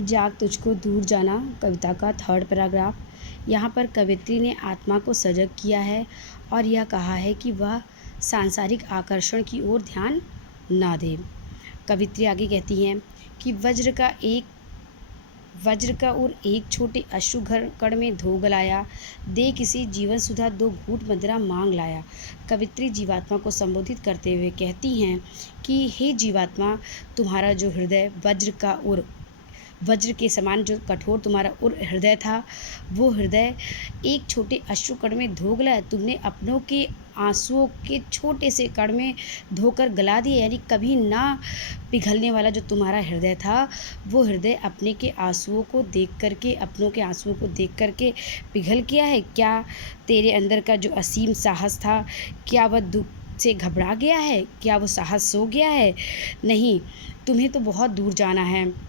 जाग तुझको दूर जाना कविता का थर्ड पैराग्राफ। यहाँ पर कवित्री ने आत्मा को सजग किया है और यह कहा है कि वह सांसारिक आकर्षण की ओर ध्यान ना दे। कवित्री आगे कहती हैं कि वज्र का और एक छोटे अश्रु घर कण में धो गलाया, दे किसी जीवन सुधा दो घूंट मदिरा मांग लाया। कवित्री जीवात्मा को संबोधित करते हुए कहती हैं कि हे जीवात्मा, तुम्हारा जो हृदय वज्र के समान जो कठोर तुम्हारा हृदय था, वो हृदय एक छोटे अश्रुकण में धो गला। तुमने अपनों के आंसुओं के छोटे से कण में धोकर गला दिया, यानी कभी ना पिघलने वाला जो तुम्हारा हृदय था, वो हृदय अपने के आंसुओं को देख करके, अपनों के आंसुओं को देख करके पिघल गया है। क्या तेरे अंदर का जो असीम साहस था, क्या वह दुख से घबरा गया है? क्या वो साहस सो गया है? नहीं, तुम्हें तो बहुत दूर जाना है।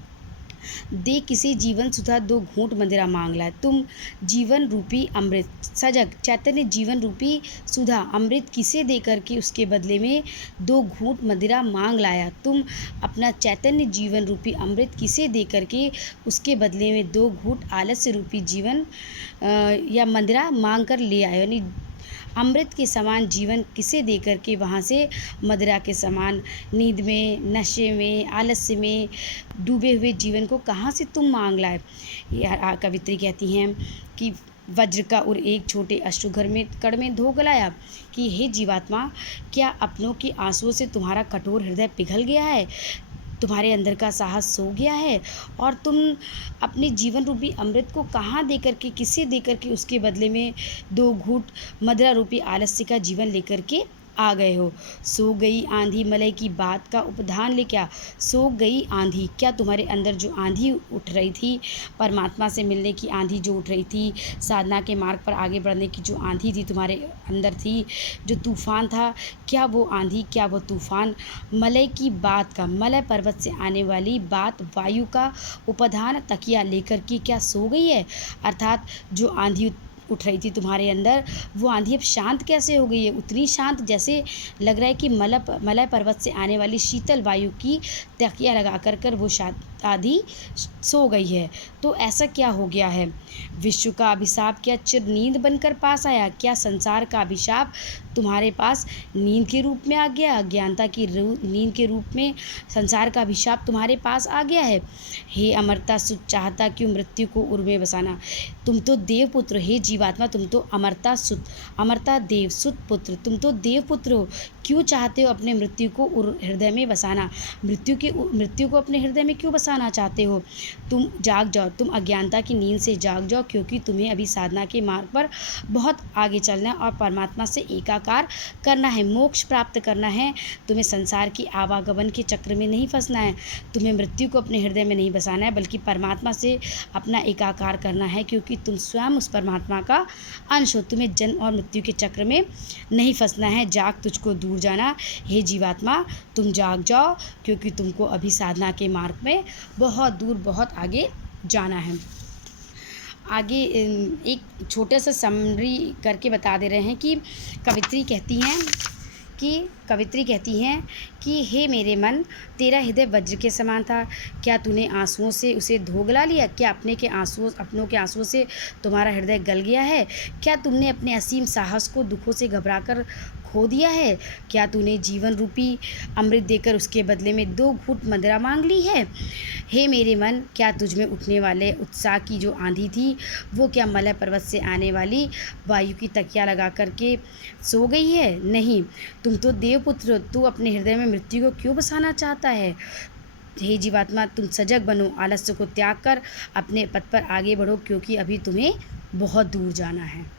दे किसी जीवन सुधा दो घूंट मदिरा मांग लाए। तुम जीवन रूपी अमृत, सजग चैतन्य जीवन रूपी सुधा अमृत किसे दे करके उसके बदले में दो घूंट मदिरा मांग लाया। तुम अपना चैतन्य जीवन रूपी अमृत किसे दे करके उसके बदले में दो घूंट आलस्य रूपी जीवन या मदिरा मांग कर ले आए। यानी अमृत के समान जीवन किसे दे करके वहाँ से मदिरा के समान नींद में, नशे में, आलस्य में डूबे हुए जीवन को कहाँ से तुम मांग लाए। कवित्री कहती हैं कि वज्र का और एक छोटे अश्रु घर में कण में धो गलाया कि हे जीवात्मा, क्या अपनों के आंसुओं से तुम्हारा कठोर हृदय पिघल गया है? तुम्हारे अंदर का साहस सो गया है और तुम अपने जीवन रूपी अमृत को कहाँ दे करके, किसे दे करके उसके बदले में दो घूंट मदिरा रूपी आलस्य का जीवन लेकर के आ गए हो। सो गई आंधी मलय की बात का उपधान ले, क्या सो गई आंधी? क्या तुम्हारे अंदर जो आंधी उठ रही थी, परमात्मा से मिलने की आंधी जो उठ रही थी, साधना के मार्ग पर आगे बढ़ने की जो आंधी थी तुम्हारे अंदर थी, जो तूफान था, क्या वो आंधी, क्या वो तूफान मलय की बात का, मलय पर्वत से आने वाली बात, वायु का उपधान तकिया लेकर के क्या सो गई है? अर्थात जो आंधी उठ रही थी तुम्हारे अंदर, वो आंधी अब शांत कैसे हो गई है? उतनी शांत जैसे लग रहा है कि मलय पर्वत से आने वाली शीतल वायु की तकिया लगा कर वो आंधी सो गई है। तो ऐसा क्या हो गया है? विश्व का अभिशाप क्या चिर नींद बनकर पास आया? क्या संसार का अभिशाप तुम्हारे पास नींद के रूप में आ गया? अज्ञानता की नींद के रूप में संसार का अभिशाप तुम्हारे पास आ गया है? हे अमरता सुत, चाहता क्यों मृत्यु को उर में बसाना? तुम तो देवपुत्र, हे जीवात्मा, तुम तो अमरता सुत, अमरता देव, सुत पुत्र, तुम तो देवपुत्र हो। क्यों चाहते हो अपने मृत्यु को हृदय में बसाना? मृत्यु को अपने हृदय में क्यों बसाना चाहते हो? तुम जाग जाओ, तुम अज्ञानता की नींद से जाग जाओ, क्योंकि तुम्हें अभी साधना के मार्ग पर बहुत आगे चलना है और परमात्मा से एकाकार करना है, मोक्ष प्राप्त करना है। तुम्हें संसार की आवागमन के चक्र में नहीं फंसना है, तुम्हें मृत्यु को अपने हृदय में नहीं बसाना है, बल्कि परमात्मा से अपना एकाकार करना है, क्योंकि तुम स्वयं उस परमात्मा का अंश हो। तुम्हें जन्म और मृत्यु के चक्र में नहीं फंसना है। जाग तुझको दूर जाना, हे जीवात्मा, तुम जाग जाओ, क्योंकि तुमको अभी साधना के मार्ग में बहुत दूर, बहुत आगे जाना है। आगे एक छोटा सा समरी करके बता दे रहे हैं कि कवित्री कहती हैं कि हे मेरे मन, तेरा हृदय वज्र के समान था। क्या तूने आंसुओं से उसे धो गला लिया? क्या अपनों के आंसुओं से तुम्हारा हृदय गल गया है? क्या तुमने अपने असीम साहस को दुखों से घबराकर खो दिया है? क्या तूने जीवन रूपी अमृत देकर उसके बदले में दो घूंट मदिरा मांग ली है? हे मेरे मन, क्या तुझ में उठने वाले उत्साह की जो आंधी थी, वो क्या मलय पर्वत से आने वाली वायु की तकिया लगा करके सो गई है? नहीं, तुम तो देवपुत्र, तू अपने हृदय में मृत्यु को क्यों बसाना चाहता है? हे जीवात्मा, तुम सजग बनो, आलस्य को त्याग कर अपने पथ पर आगे बढ़ो, क्योंकि अभी तुम्हें बहुत दूर जाना है।